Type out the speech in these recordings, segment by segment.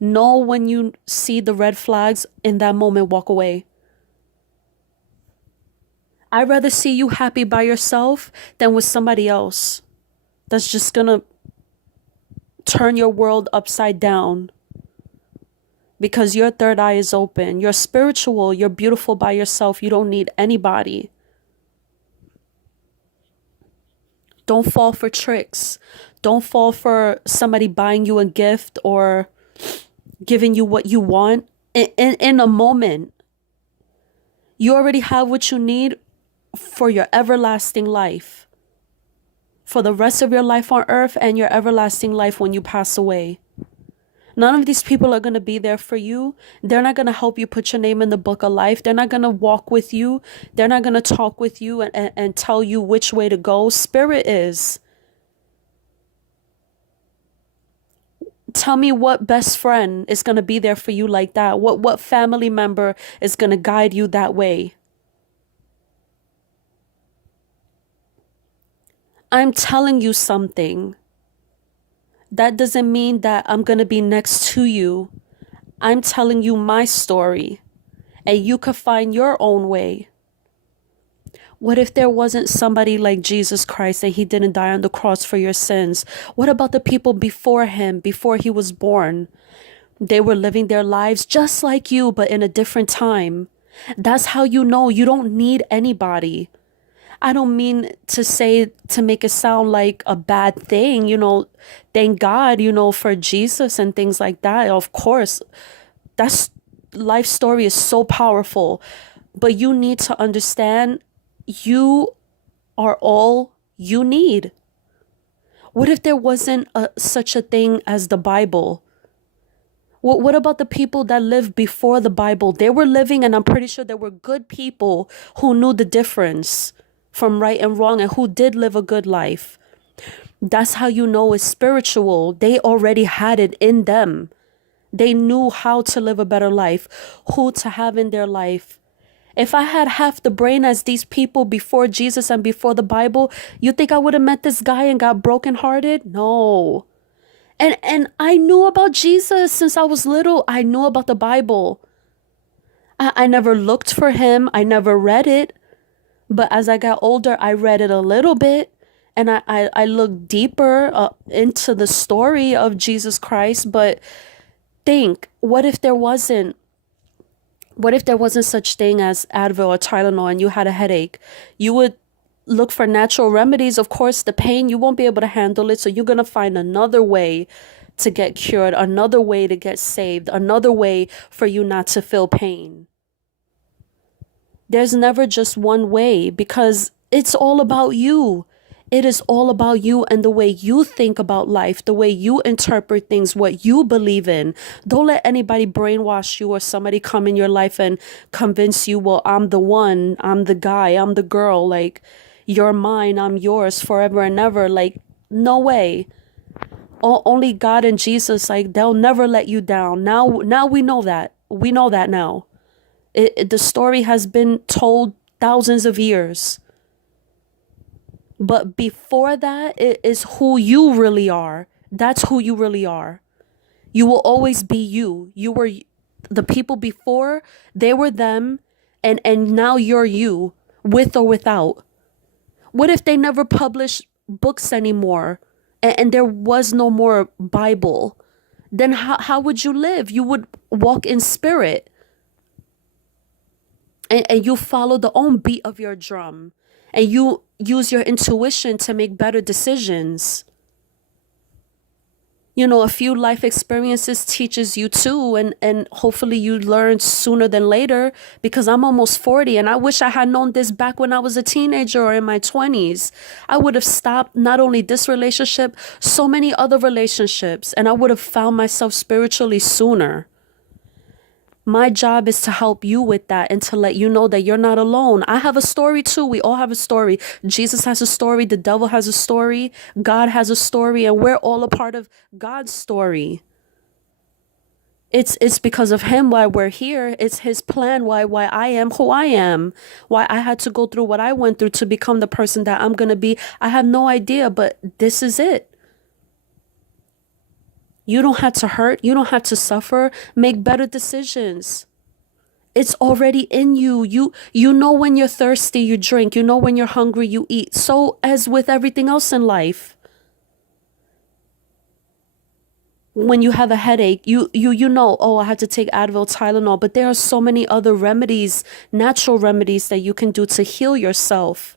Know when you see the red flags, in that moment, walk away. I'd rather see you happy by yourself than with somebody else that's just gonna turn your world upside down because your third eye is open. You're spiritual, you're beautiful by yourself. You don't need anybody. Don't fall for tricks. Don't fall for somebody buying you a gift or giving you what you want in a moment. You already have what you need for your everlasting life, for the rest of your life on earth and your everlasting life when you pass away. None of these people are going to be there for you. They're not going to help you put your name in the book of life. They're not going to walk with you. They're not going to talk with you and tell you which way to go. Spirit is. Tell me what best friend is going to be there for you like that. What family member is going to guide you that way? I'm telling you something. That doesn't mean that I'm going to be next to you. I'm telling you my story, and you could find your own way. What if there wasn't somebody like Jesus Christ and he didn't die on the cross for your sins? What about the people before him, before he was born? They were living their lives just like you, but in a different time. That's how you know you don't need anybody. I don't mean to say to make it sound like a bad thing, thank God, for Jesus and things like that. Of course, that's life story is so powerful, but you need to understand you are all you need. What if there wasn't such a thing as the Bible? What about the people that lived before the Bible? They were living, and I'm pretty sure there were good people who knew the difference from right and wrong and who did live a good life. That's how you know it's spiritual. They already had it in them. They knew how to live a better life, who to have in their life. If I had half the brain as these people before Jesus and before the Bible, you think I would have met this guy and got brokenhearted? No. And I knew about Jesus since I was little. I knew about the Bible. I never looked for him. I never read it. But as I got older, I read it a little bit. And I looked deeper into the story of Jesus Christ. But think, what if there wasn't such thing as Advil or Tylenol and you had a headache? You would look for natural remedies. Of course, the pain, you won't be able to handle it. So you're going to find another way to get cured, another way to get saved, another way for you not to feel pain. There's never just one way because it's all about you. It is all about you and the way you think about life, the way you interpret things, what you believe in. Don't let anybody brainwash you or somebody come in your life and convince you, well, I'm the one, I'm the guy, I'm the girl, like, you're mine, I'm yours forever and ever. Like, no way. Only God and Jesus, like, they'll never let you down. Now we know that. We know that now. The story has been told thousands of years. But before that, it is who you really are. That's who you really are. You will always be you. You were the people before, they were them, and now you're you, with or without. What if they never published books anymore and there was no more Bible? Then how would you live? You would walk in spirit. And you follow the own beat of your drum. And you use your intuition to make better decisions. A few life experiences teaches you too. And hopefully you learn sooner than later, because I'm almost 40 and I wish I had known this back when I was a teenager or in my 20s. I would have stopped not only this relationship, so many other relationships, and I would have found myself spiritually sooner. My job is to help you with that and to let you know that you're not alone. I have a story too. We all have a story. Jesus has a story. The devil has a story. God has a story. And we're all a part of God's story. It's because of him why we're here. It's his plan why I am who I am. Why I had to go through what I went through to become the person that I'm going to be. I have no idea, but this is it. You don't have to hurt. You don't have to suffer. Make better decisions. It's already in you. You know when you're thirsty, you drink. You know when you're hungry, you eat. So as with everything else in life, when you have a headache, you know, oh, I have to take Advil, Tylenol, but there are so many other remedies, natural remedies that you can do to heal yourself.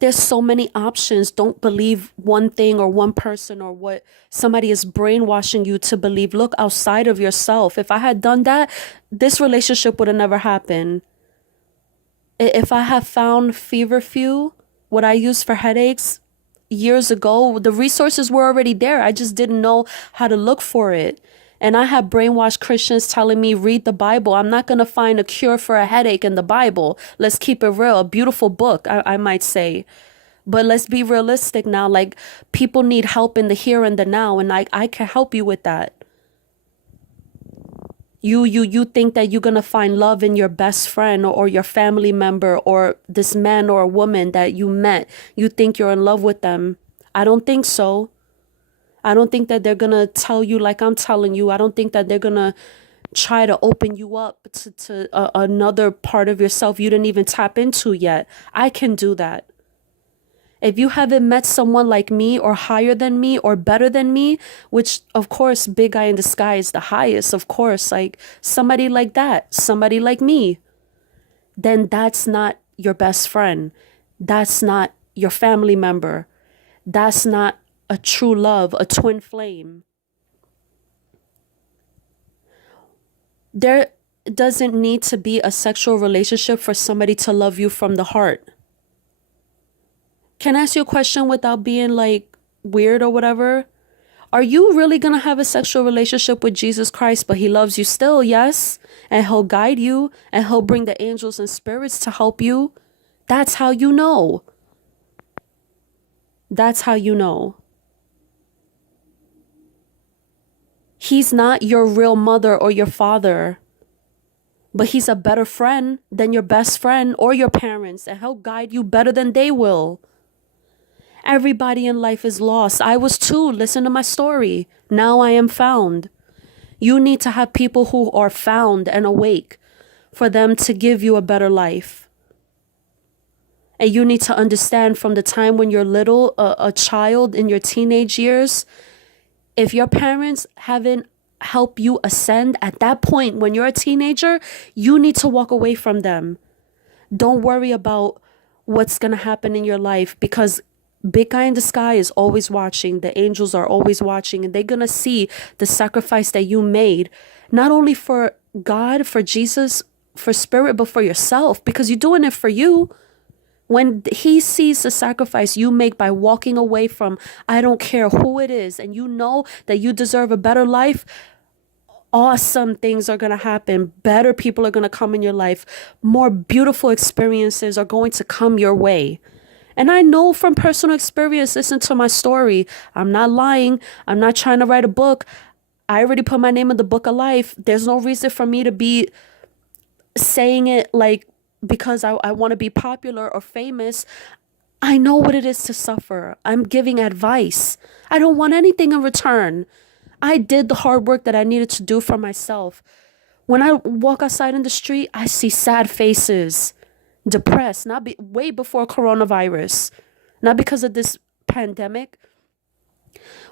There's so many options. Don't believe one thing or one person or what somebody is brainwashing you to believe. Look outside of yourself. If I had done that, this relationship would have never happened. If I have found feverfew, what I use for headaches years ago, the resources were already there. I just didn't know how to look for it. And I had brainwashed Christians telling me, read the Bible. I'm not going to find a cure for a headache in the Bible. Let's keep it real. A beautiful book, I might say. But let's be realistic now. Like, people need help in the here and the now. And I can help you with that. You think that you're going to find love in your best friend or your family member or this man or woman that you met. You think you're in love with them. I don't think so. I don't think that they're going to tell you like I'm telling you. I don't think that they're going to try to open you up to another part of yourself you didn't even tap into yet. I can do that. If you haven't met someone like me or higher than me or better than me, which of course, big guy in the sky is the highest, of course, like somebody like that, somebody like me, then that's not your best friend. That's not your family member. That's not a true love, a twin flame. There doesn't need to be a sexual relationship for somebody to love you from the heart. Can I ask you a question without being like weird or whatever? Are you really going to have a sexual relationship with Jesus Christ, but he loves you still? Yes. And he'll guide you and he'll bring the angels and spirits to help you. That's how you know. That's how you know. He's not your real mother or your father, but he's a better friend than your best friend or your parents, and he'll guide you better than they will. Everybody in life is lost. I was too. Listen to my story. Now I am found. You need to have people who are found and awake for them to give you a better life. And you need to understand from the time when you're little, a child in your teenage years, if your parents haven't helped you ascend at that point when you're a teenager, you need to walk away from them. Don't worry about what's going to happen in your life, because big guy in the sky is always watching. The angels are always watching, and they're going to see the sacrifice that you made, not only for God, for Jesus, for spirit, but for yourself, because you're doing it for you. When he sees the sacrifice you make by walking away from, I don't care who it is, and you know that you deserve a better life, awesome things are going to happen. Better people are going to come in your life. More beautiful experiences are going to come your way. And I know from personal experience, listen to my story. I'm not lying. I'm not trying to write a book. I already put my name in the book of life. There's no reason for me to be saying it like because I want to be popular or famous. I know what it is to suffer. I'm giving advice. I don't want anything in return. I did the hard work that I needed to do for myself. When I walk outside in the street, I see sad faces, depressed, way before coronavirus, not because of this pandemic.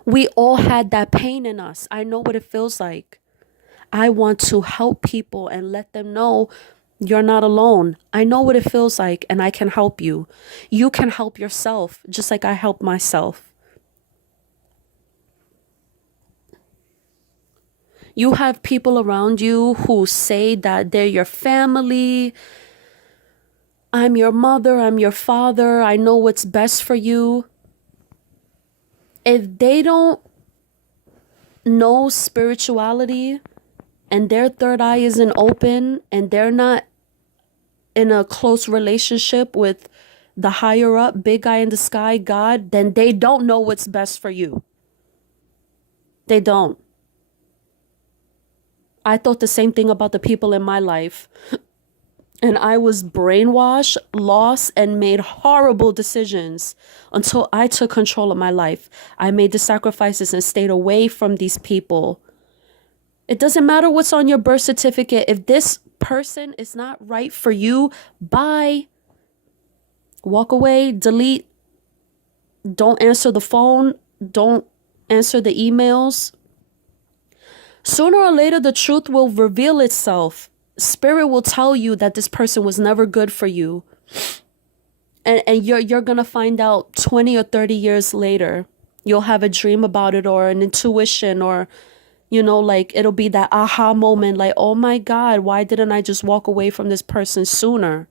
We all had that pain in us. I know what it feels like. I want to help people and let them know you're not alone. I know what it feels like, and I can help you. You can help yourself, just like I helped myself. You have people around you who say that they're your family. I'm your mother, I'm your father, I know what's best for you. If they don't know spirituality and their third eye isn't open and they're not in a close relationship with the higher up, big guy in the sky, God, then they don't know what's best for you. They don't. I thought the same thing about the people in my life. And I was brainwashed, lost, and made horrible decisions until I took control of my life. I made the sacrifices and stayed away from these people. It doesn't matter what's on your birth certificate. If this person is not right for you, bye. Walk away, delete, don't answer the phone, don't answer the emails. Sooner or later, the truth will reveal itself. Spirit will tell you that this person was never good for you. And you're gonna find out 20 or 30 years later. You'll have a dream about it or an intuition or, like it'll be that aha moment, like, oh my God, why didn't I just walk away from this person sooner?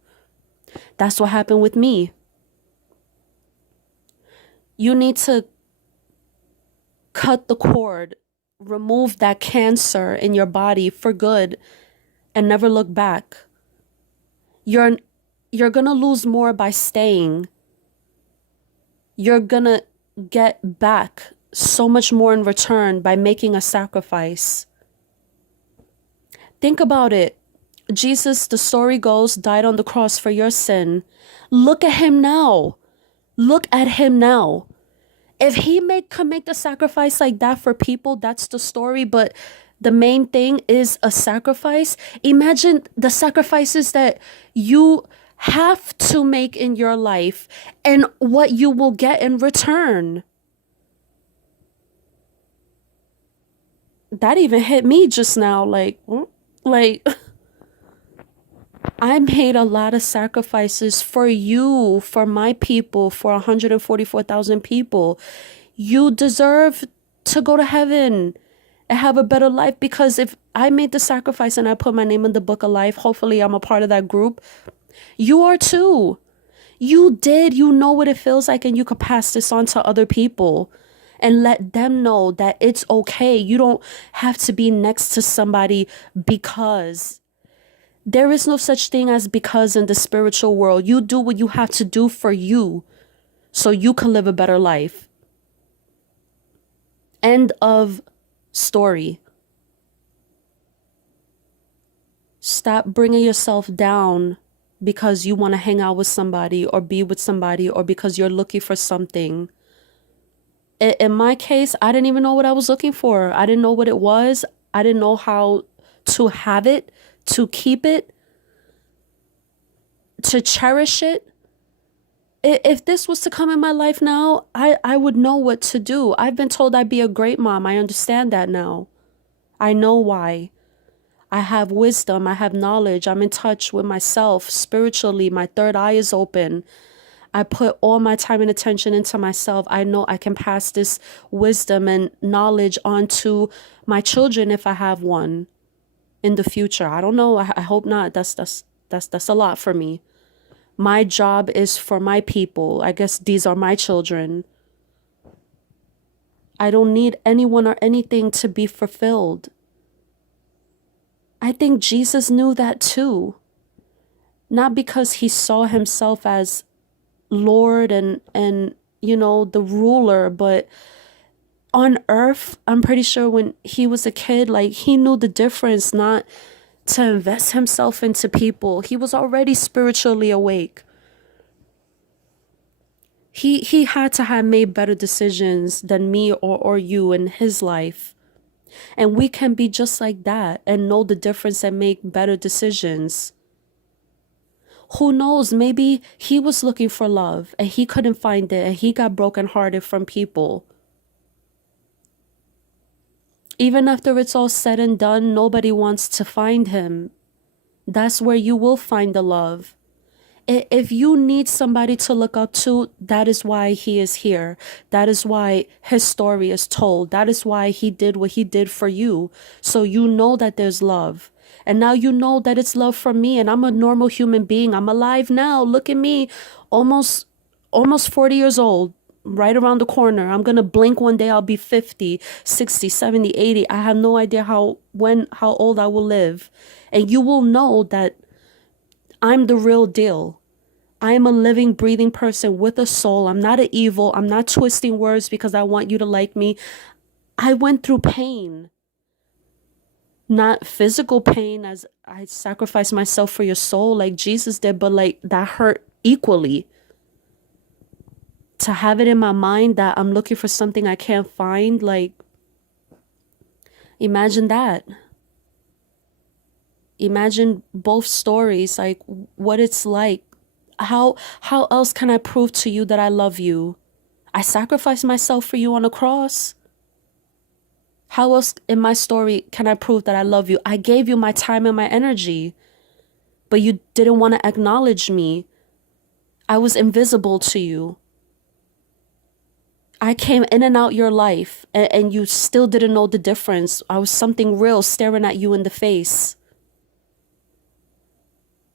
That's what happened with me. You need to cut the cord, remove that cancer in your body for good, and never look back. You're gonna lose more by staying. You're gonna get back so much more in return by making a sacrifice. Think about it. Jesus, the story goes, died on the cross for your sin. Look at him now. Look at him now. If he could make the sacrifice like that for people, that's the story. But the main thing is a sacrifice. Imagine the sacrifices that you have to make in your life and what you will get in return. That even hit me just now. Like I made a lot of sacrifices for you, for my people, for 144,000 people. You deserve to go to heaven and have a better life, because if I made the sacrifice and I put my name in the book of life, hopefully I'm a part of that group. You are too. You know what it feels like, and you could pass this on to other people and let them know that it's okay. You don't have to be next to somebody because. There is no such thing as because in the spiritual world. You do what you have to do for you so you can live a better life. End of story. Stop bringing yourself down because you want to hang out with somebody or be with somebody or because you're looking for something. In my case, I didn't even know what I was looking for. I didn't know what it was. I didn't know how to have it, to keep it, to cherish it. If this was to come in my life now, I would know what to do. I've been told I'd be a great mom. I understand that now. I know why. I have wisdom. I have knowledge. I'm in touch with myself spiritually. My third eye is open. I put all my time and attention into myself. I know I can pass this wisdom and knowledge on to my children if I have one in the future. I don't know. I hope not. That's a lot for me. My job is for my people. I guess these are my children. I don't need anyone or anything to be fulfilled. I think Jesus knew that too. Not because he saw himself as Lord and the ruler, but on earth, I'm pretty sure when he was a kid, like he knew the difference not to invest himself into people. He was already spiritually awake. He had to have made better decisions than me or you in his life. And we can be just like that and know the difference and make better decisions. Who knows? Maybe he was looking for love and he couldn't find it and he got brokenhearted from people. Even after it's all said and done, nobody wants to find him. That's where you will find the love. If you need somebody to look up to, that is why he is here. That is why his story is told. That is why he did what he did for you. So you know that there's love. And now you know that it's love from me, and I'm a normal human being. I'm alive now. Look at me, almost 40 years old, right around the corner. I'm going to blink one day, I'll be 50, 60, 70, 80. I have no idea how old I will live. And you will know that I'm the real deal. I am a living, breathing person with a soul. I'm not an evil. I'm not twisting words because I want you to like me. I went through pain. Not physical pain as I sacrificed myself for your soul like Jesus did, but like that hurt equally. To have it in my mind that I'm looking for something I can't find, like, imagine that. Imagine both stories, like what it's like. How else can I prove to you that I love you? I sacrificed myself for you on a cross. How else in my story can I prove that I love you? I gave you my time and my energy, but you didn't want to acknowledge me. I was invisible to you. I came in and out your life, and you still didn't know the difference. I was something real staring at you in the face.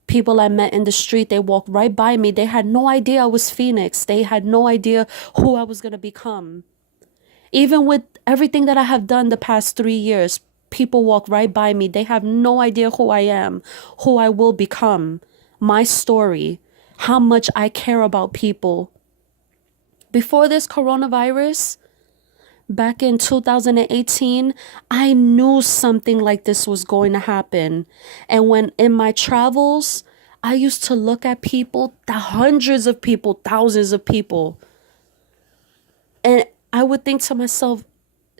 People I met in the street, they walked right by me. They had no idea I was PhoeniX. They had no idea who I was going to become. Even with everything that I have done the past 3 years, people walk right by me. They have no idea who I am, who I will become, my story, how much I care about people. Before this coronavirus, back in 2018, I knew something like this was going to happen. And when in my travels, I used to look at people, the hundreds of people, thousands of people, and I would think to myself,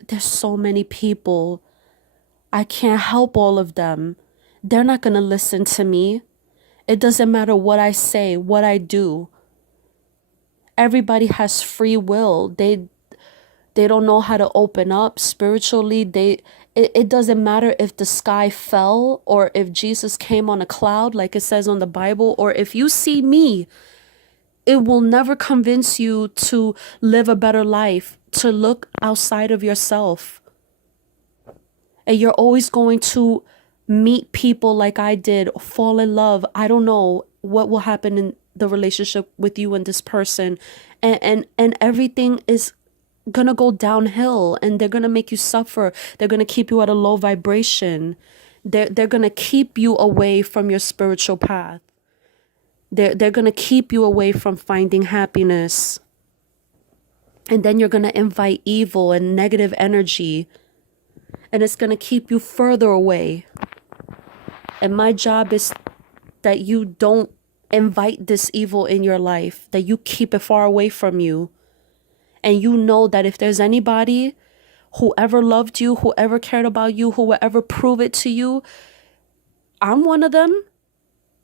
there's so many people. I can't help all of them. They're not going to listen to me. It doesn't matter what I say, what I do. Everybody has free will. They don't know how to open up spiritually. It doesn't matter if the sky fell or if Jesus came on a cloud like it says on the Bible, or if you see me. It will never convince you to live a better life, to look outside of yourself. And you're always going to meet people like I did, fall in love. I don't know what will happen in the relationship with you and this person. And everything is gonna go downhill, and they're gonna make you suffer. They're gonna keep you at a low vibration. They're gonna keep you away from your spiritual path. They're going to keep you away from finding happiness. And then you're going to invite evil and negative energy. And it's going to keep you further away. And my job is that you don't invite this evil in your life, that you keep it far away from you. And you know that if there's anybody who ever loved you, who ever cared about you, who will ever prove it to you, I'm one of them.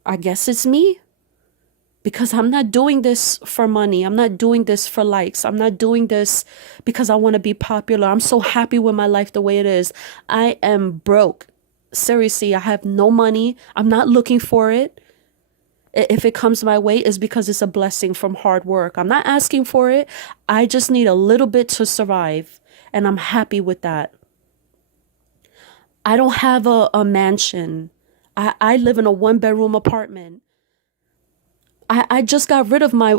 I guess it's me. Because I'm not doing this for money. I'm not doing this for likes. I'm not doing this because I want to be popular. I'm so happy with my life the way it is. I am broke. Seriously, I have no money. I'm not looking for it. If it comes my way, it's because it's a blessing from hard work. I'm not asking for it. I just need a little bit to survive. And I'm happy with that. I don't have a mansion. I live in a 1-bedroom apartment. I just got rid of my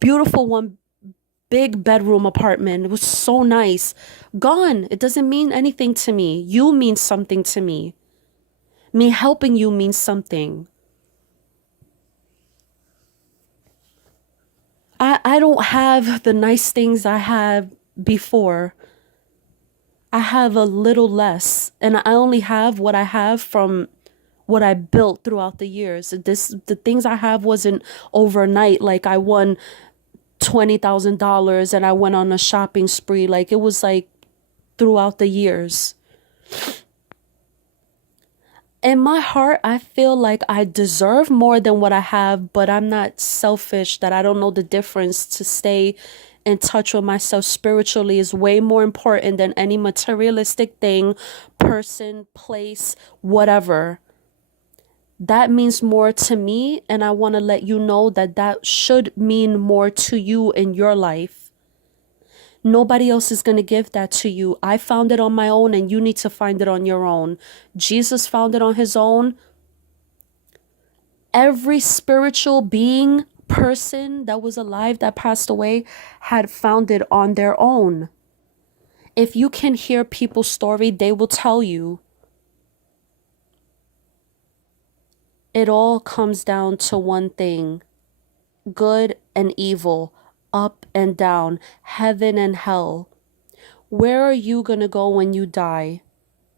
beautiful one big bedroom apartment. It was so nice. Gone. It doesn't mean anything to me. You mean something to me. Me helping you means something. I don't have the nice things I had before. I have a little less, and I only have what I have from what I built throughout the years. The things I have wasn't overnight. Like I won $20,000 and I went on a shopping spree. Like it was like throughout the years. In my heart, I feel like I deserve more than what I have, but I'm not selfish that I don't know the difference. To stay in touch with myself spiritually is way more important than any materialistic thing, person, place, whatever. That means more to me, and I want to let you know that that should mean more to you in your life. Nobody else is going to give that to you. I found it on my own, and you need to find it on your own. Jesus found it on his own. Every spiritual being, person that was alive that passed away had found it on their own. If you can hear people's story, they will tell you. It all comes down to one thing: good and evil, up and down, heaven and hell. Where are you going to go when you die?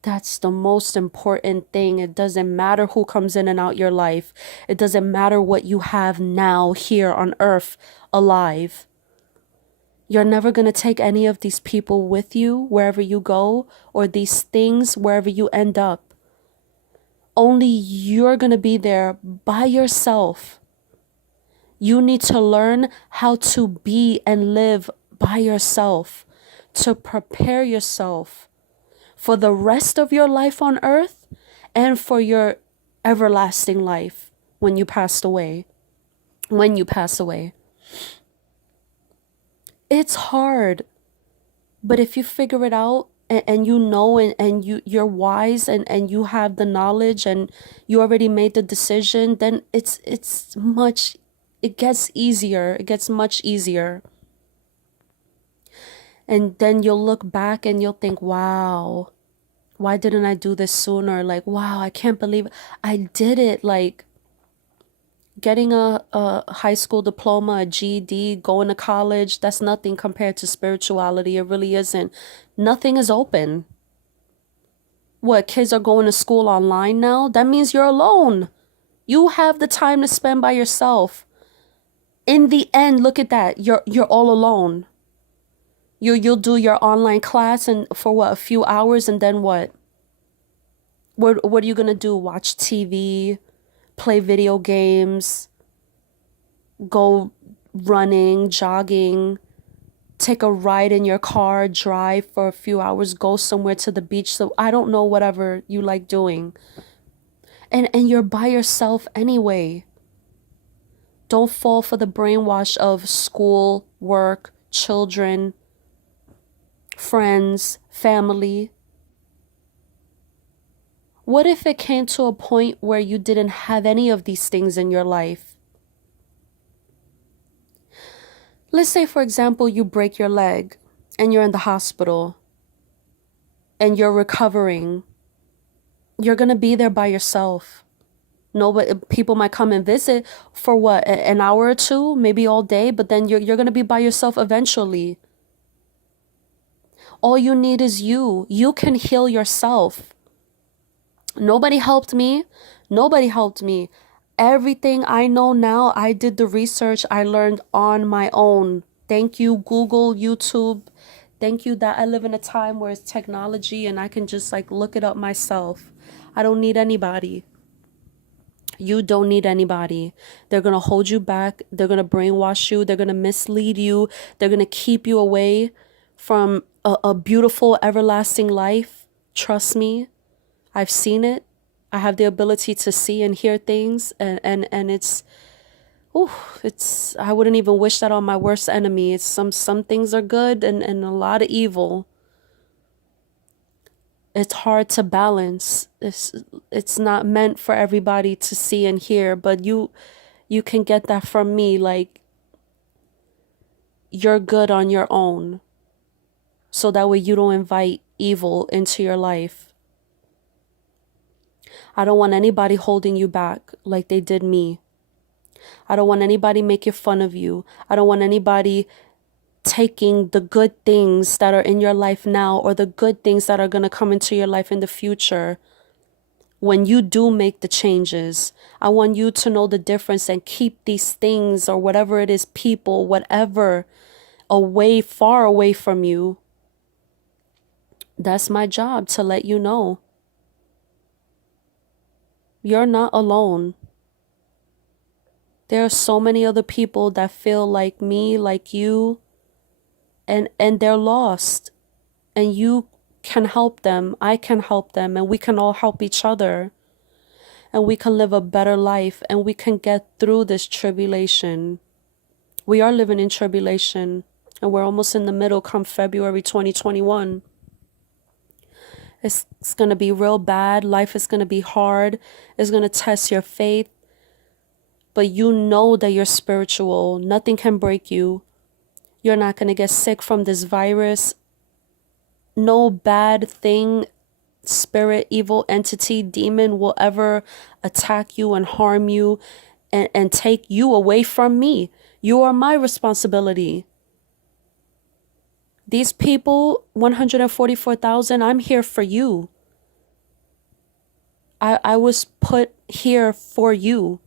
That's the most important thing. It doesn't matter who comes in and out your life. It doesn't matter what you have now here on earth alive. You're never going to take any of these people with you wherever you go, or these things wherever you end up. Only you're going to be there by yourself. You need to learn how to be and live by yourself, to prepare yourself for the rest of your life on earth and for your everlasting life when you pass away. When you pass away. It's hard, but if you figure it out and you know and you're wise and you have the knowledge and you already made the decision, then it gets easier. It gets much easier. And then you'll look back and you'll think, wow, why didn't I do this sooner? Like, wow, I can't believe I did it. Like, getting a high school diploma, a GED, going to college, that's nothing compared to spirituality. It really isn't. Nothing is open. What, kids are going to school online now? That means you're alone. You have the time to spend by yourself. In the end, look at that. You're all alone. You'll do your online class and for what, a few hours, and then what? What are you gonna do? Watch TV, play video games, go running, jogging, take a ride in your car, drive for a few hours, go somewhere to the beach. So I don't know, whatever you like doing. And you're by yourself anyway. Don't fall for the brainwash of school, work, children, friends, family. What if it came to a point where you didn't have any of these things in your life? Let's say, for example, you break your leg and you're in the hospital and you're recovering. You're going to be there by yourself. Nobody, people might come and visit for what, an hour or two, maybe all day, but then you're going to be by yourself eventually. All you need is you. You can heal yourself. Nobody helped me. Nobody helped me. Everything I know now, I did the research I learned on my own. Thank you, Google, YouTube. Thank you that I live in a time where it's technology and I can just like look it up myself. I don't need anybody. You don't need anybody. They're going to hold you back. They're going to brainwash you. They're going to mislead you. They're going to keep you away from a beautiful, everlasting life. Trust me. I've seen it. I have the ability to see and hear things. And it's, I wouldn't even wish that on my worst enemy. It's some things are good and a lot of evil. It's hard to balance. It's not meant for everybody to see and hear, but you can get that from me. Like, you're good on your own. So that way you don't invite evil into your life. I don't want anybody holding you back like they did me. I don't want anybody making fun of you. I don't want anybody taking the good things that are in your life now or the good things that are going to come into your life in the future. When you do make the changes, I want you to know the difference and keep these things or whatever it is, people, whatever, away, far away from you. That's my job, to let you know. You're not alone. There are so many other people that feel like me, like you, and they're lost. And you can help them. I can help them. And we can all help each other. And we can live a better life. And we can get through this tribulation. We are living in tribulation. And we're almost in the middle come February 2021. It's going to be real bad. Life is going to be hard. It's going to test your faith. But you know that you're spiritual. Nothing can break you. You're not going to get sick from this virus. No bad thing, spirit, evil entity, demon will ever attack you and harm you and take you away from me. You are my responsibility. These people, 144,000, I'm here for you. I was put here for you.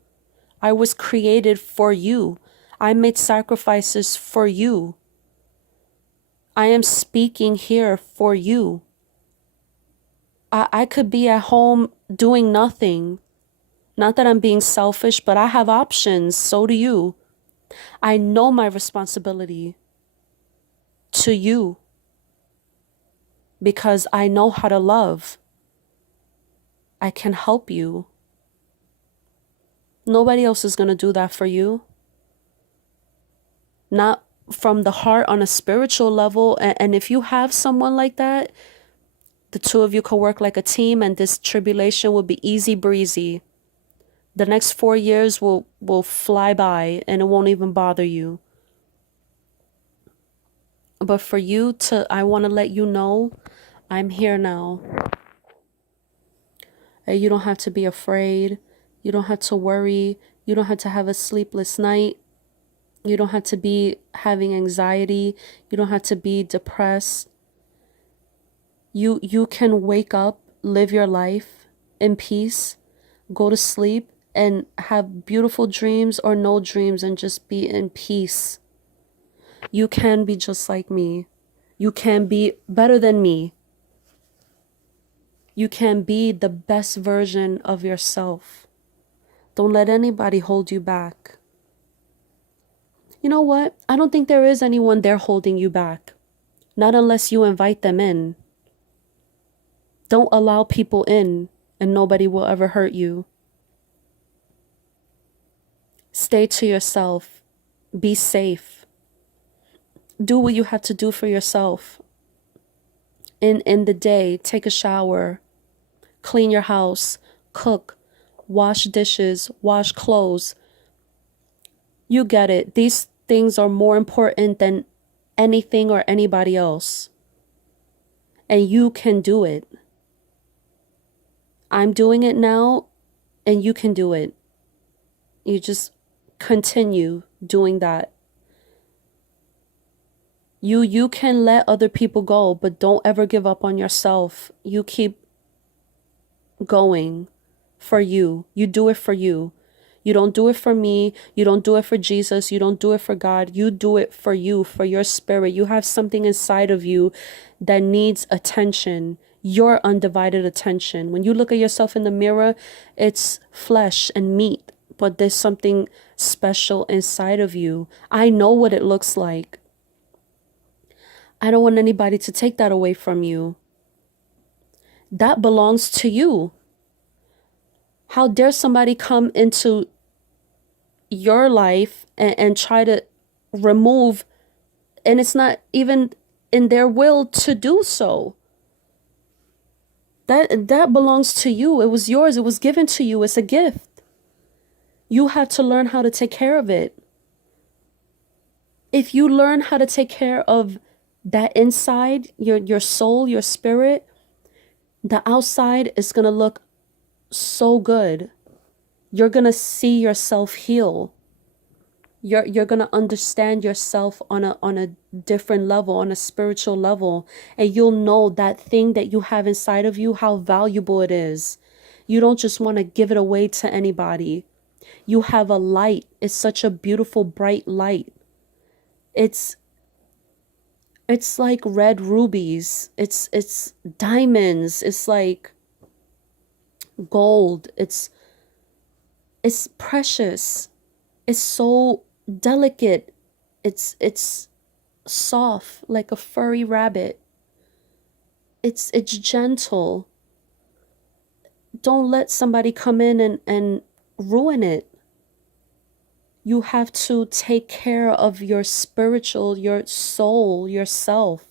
I was created for you. I made sacrifices for you. I am speaking here for you. I could be at home doing nothing. Not that I'm being selfish, but I have options. So do you. I know my responsibility to you because I know how to love. I can help you. Nobody else is going to do that for you. Not from the heart on a spiritual level. And if you have someone like that, the two of you could work like a team and this tribulation will be easy breezy. The next 4 years will fly by and it won't even bother you. But for you to, I want to let you know, I'm here now. And you don't have to be afraid. You don't have to worry. You don't have to have a sleepless night. You don't have to be having anxiety. You don't have to be depressed. You can wake up, live your life in peace, go to sleep, and have beautiful dreams or no dreams and just be in peace. You can be just like me. You can be better than me. You can be the best version of yourself. Don't let anybody hold you back. You know what? I don't think there is anyone there holding you back. Not unless you invite them in. Don't allow people in and nobody will ever hurt you. Stay to yourself. Be safe. Do what you have to do for yourself. In the day, take a shower, clean your house, cook, wash dishes, wash clothes. You get it. These things are more important than anything or anybody else. And you can do it. I'm doing it now, and you can do it. You just continue doing that. You can let other people go, but don't ever give up on yourself. You keep going for you. You do it for you. You don't do it for me. You don't do it for Jesus. You don't do it for God. You do it for you, for your spirit. You have something inside of you that needs attention, your undivided attention. When you look at yourself in the mirror, it's flesh and meat, but there's something special inside of you. I know what it looks like. I don't want anybody to take that away from you. That belongs to you. How dare somebody come into your life and try to remove, and it's not even in their will to do so. That belongs to you. It was yours. It was given to you. It's a gift. You have to learn how to take care of it. If you learn how to take care of that inside, your soul, your spirit, the outside is going to look so good. You're going to see yourself heal. You're going to understand yourself on a different level, on a spiritual level, and you'll know that thing that you have inside of you, how valuable it is. You don't just want to give it away to anybody. You have a light. It's such a beautiful, bright light. It's like red rubies. It's diamonds. It's like gold. It's precious. It's so delicate. It's soft like a furry rabbit. It's gentle. Don't let somebody come in and ruin it. You have to take care of your spiritual, your soul, yourself.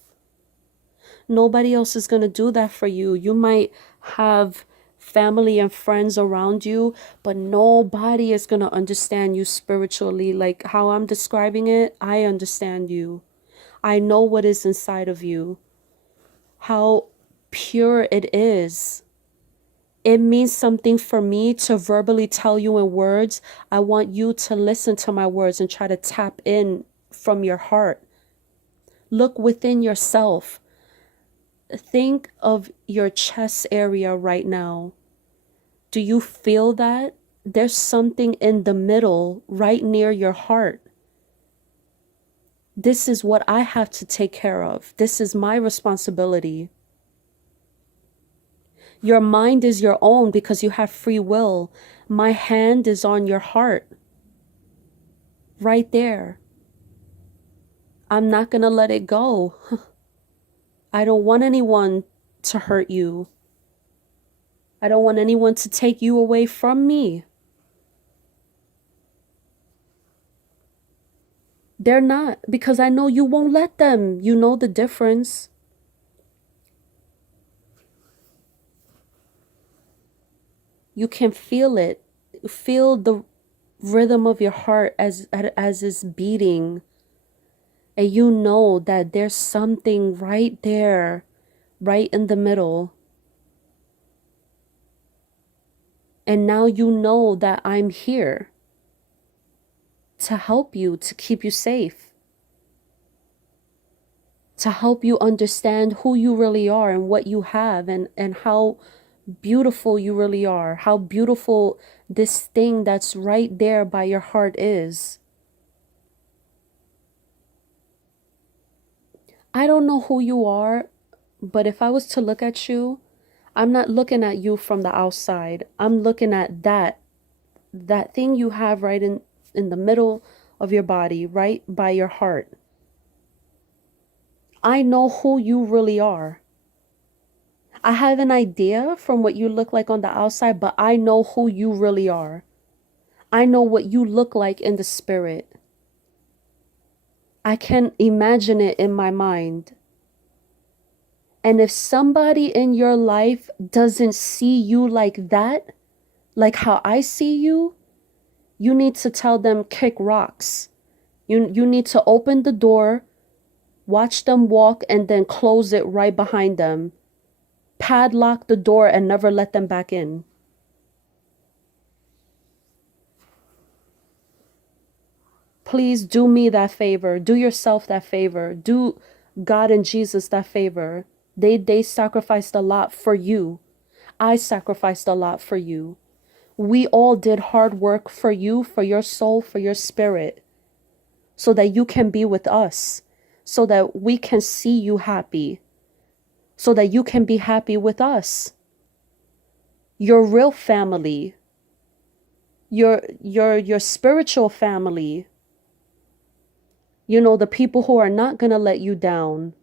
Nobody else is going to do that for you. You might have family and friends around you, but nobody is going to understand you spiritually. Like how I'm describing it, I understand you. I know what is inside of you, how pure it is. It means something for me to verbally tell you in words. I want you to listen to my words and try to tap in from your heart. Look within yourself. Think of your chest area right now. Do you feel that? There's something in the middle, right near your heart. This is what I have to take care of. This is my responsibility. Your mind is your own because you have free will. My hand is on your heart. Right there. I'm not going to let it go. I don't want anyone to hurt you. I don't want anyone to take you away from me. They're not, because I know you won't let them. You know the difference. You can feel it. Feel the rhythm of your heart as it's beating. And you know that there's something right there, right in the middle. And now you know that I'm here to help you, to keep you safe, to help you understand who you really are and what you have, and how beautiful you really are, how beautiful this thing that's right there by your heart is. I don't know who you are, but if I was to look at you, I'm not looking at you from the outside. I'm looking at that thing you have right in the middle of your body, right by your heart. I know who you really are. I have an idea from what you look like on the outside, but I know who you really are. I know what you look like in the spirit. I can imagine it in my mind. And if somebody in your life doesn't see you like that, like how I see you, you need to tell them kick rocks. You need to open the door, watch them walk, and then close it right behind them. Padlock the door and never let them back in. Please do me that favor. Do yourself that favor. Do God and Jesus that favor. They sacrificed a lot for you. I sacrificed a lot for you. We all did hard work for you, for your soul, for your spirit, so that you can be with us, so that we can see you happy, so that you can be happy with us. Your real family, your spiritual family, you know, the people who are not going to let you down.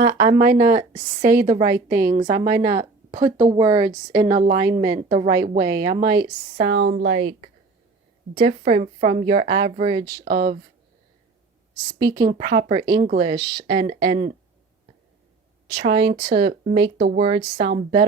I might not say the right things. I might not put the words in alignment the right way. I might sound like different from your average of speaking proper English and trying to make the words sound better